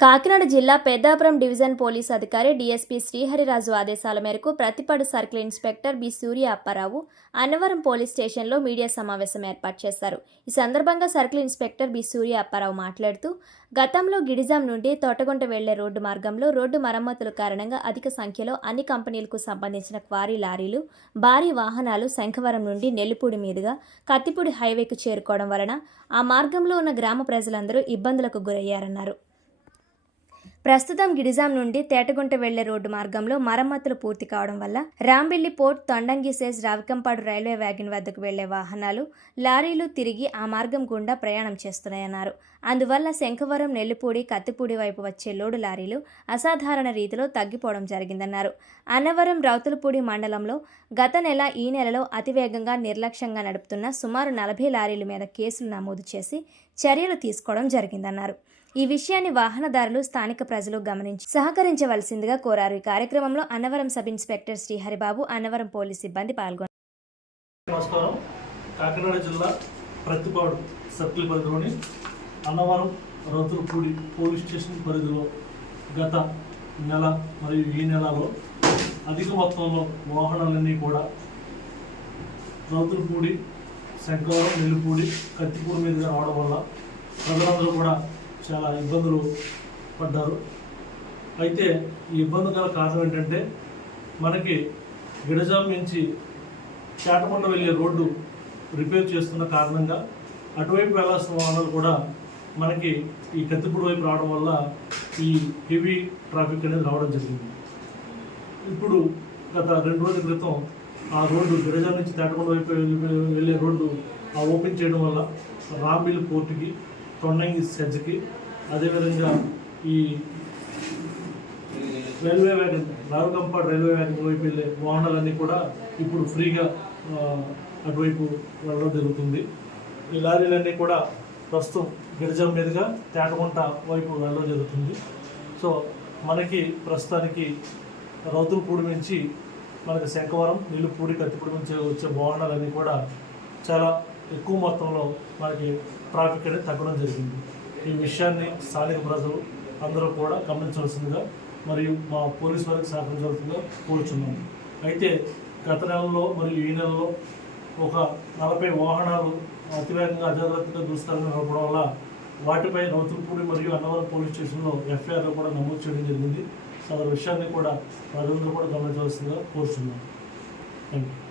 కాకినాడ జిల్లా Peddapuram division police అధికారి DSP Srihari Raju ఆదేశాల మేరకు Prathipadu circle inspector B Surya Apparao Annavaram police స్టేషన్లో మీడియా సమావేశం ఏర్పాటు చేశారు. ఈ సందర్భంగా circle inspector B Surya Apparao మాట్లాడుతూ గతంలో గిడిజాం నుండి తోటగుంట వెళ్ళే రోడ్డు మార్గంలో రోడ్డు మరమ్మతుల కారణంగా అధిక సంఖ్యలో అన్ని కంపెనీలకు సంబంధించిన క్వారీ లారీలు భారీ వాహనాలు శంఖవరం నుండి నెల్లిపూడి మీదుగా కత్తిపూడి హైవేకు చేరుకోవడం వలన ఆ మార్గంలో ఉన్న గ్రామ ప్రజలందరూ ఇబ్బందులకు గురయ్యారన్నారు. ప్రస్తుతం గిడిజాం నుండి తేటగుంట వెళ్ళే రోడ్డు మార్గంలో మరమ్మతులు పూర్తి కావడం వల్ల Rambilli port Thondangi SEZ Ravikampadu railway wagon వద్దకు వెళ్ళే వాహనాలు లారీలు తిరిగి ఆ మార్గం గుండా ప్రయాణం చేస్తున్నాయన్నారు. అందువల్ల శంఖవరం నెల్లిపూడి కత్తిపూడి వైపు వచ్చే లోడు లారీలు అసాధారణ రీతిలో తగ్గిపోవడం జరిగిందన్నారు. అన్నవరం రౌతులపూడి మండలంలో గత నెల ఈ నెలలో అతివేగంగా నిర్లక్ష్యంగా నడుపుతున్న సుమారు నలభై లారీల మీద కేసులు నమోదు చేసి చర్యలు తీసుకోవడం జరిగిందన్నారు. ఈ విషయాన్ని వాహనదారులు స్థానిక ప్రజలు గమనించి సహకరించవలసిందిగా కోరారు. ఈ కార్యక్రమంలో Annavaram sub inspector Sriharibabu Annavaram police సిబ్బంది పాల్గొన్నారు. నమస్కారం. కాకినాడ జిల్లా ప్రతిపాడు సర్కిల్ పరిధిలోని అన్నవరం రౌతులపూడి పోలీస్ స్టేషన్ పరిధిలో గత నెల మరియు ఈ నెలలో అధిక మొత్తంలో వాహనాలన్నీ కూడా రౌతులపూడి శంకవరం నెల్లిపూడి కత్తిపూడి మీదుగా రావడం వల్ల ప్రజలందరూ కూడా చాలా ఇబ్బందులు పడ్డారు. అయితే ఈ ఇబ్బంది గల కారణం ఏంటంటే మనకి గిడజాం నుంచి చేటకొండ వెళ్ళే రోడ్డు రిపేర్ చేస్తున్న కారణంగా అటువైపు వెళ్ళాల్సిన వాహనాలు కూడా మనకి ఈ కత్తిపూడి వైపు రావడం వల్ల ఈ హెవీ ట్రాఫిక్ అనేది రావడం జరిగింది. ఇప్పుడు గత రెండు రోజుల క్రితం ఆ రోడ్డు గిరిజా నుంచి తేటకొండ వైపు వెళ్ళి- వెళ్ళే రోడ్డు ఆ ఓపెన్ చేయడం వల్ల రాంబిల్ పోర్టుకి తొండంగి సెజ్కి. అదేవిధంగా ఈ railway wagon Ravukampadu railway wagon వైపు వెళ్ళే వాహనాలన్నీ కూడా ఇప్పుడు ఫ్రీగా అటువైపు వెళ్ళడం జరుగుతుంది. ఈ లారీలన్నీ కూడా ప్రస్తుతం గిరిజం మీదుగా తేటగుంట వైపు వెళ్ళడం జరుగుతుంది. సో మనకి ప్రస్తుతానికి రౌతులపూడి నుంచి మనకి శంఖవరం నిలుపూడి కత్తిపూడి నుంచి వచ్చే వాహనాలన్నీ కూడా చాలా ఎక్కువ మొత్తంలో మనకి ట్రాఫిక్ అనేది తగ్గడం జరిగింది. ఈ విషయాన్ని స్థానిక ప్రజలు అందరూ కూడా గమనించవలసిందిగా మరియు మా పోలీస్ వారికి సహకరించవలసిందిగా కోరుచున్నాము. అయితే గత నెలలో మరియు ఈ నెలలో ఒక నలభై వాహనాలు అతివేగంగా అజాగ్రత్తగా దూస్తారని నడపడం వల్ల వాటిపై రౌతులపూడి మరియు అన్నవరం పోలీస్ స్టేషన్లో ఎఫ్ఐఆర్లో కూడా నమోదు చేయడం జరిగింది. సో విషయాన్ని కూడా ప్రజలందరూ కూడా గమనించవలసిందిగా కోరుచున్నాను థ్యాంక్ యూ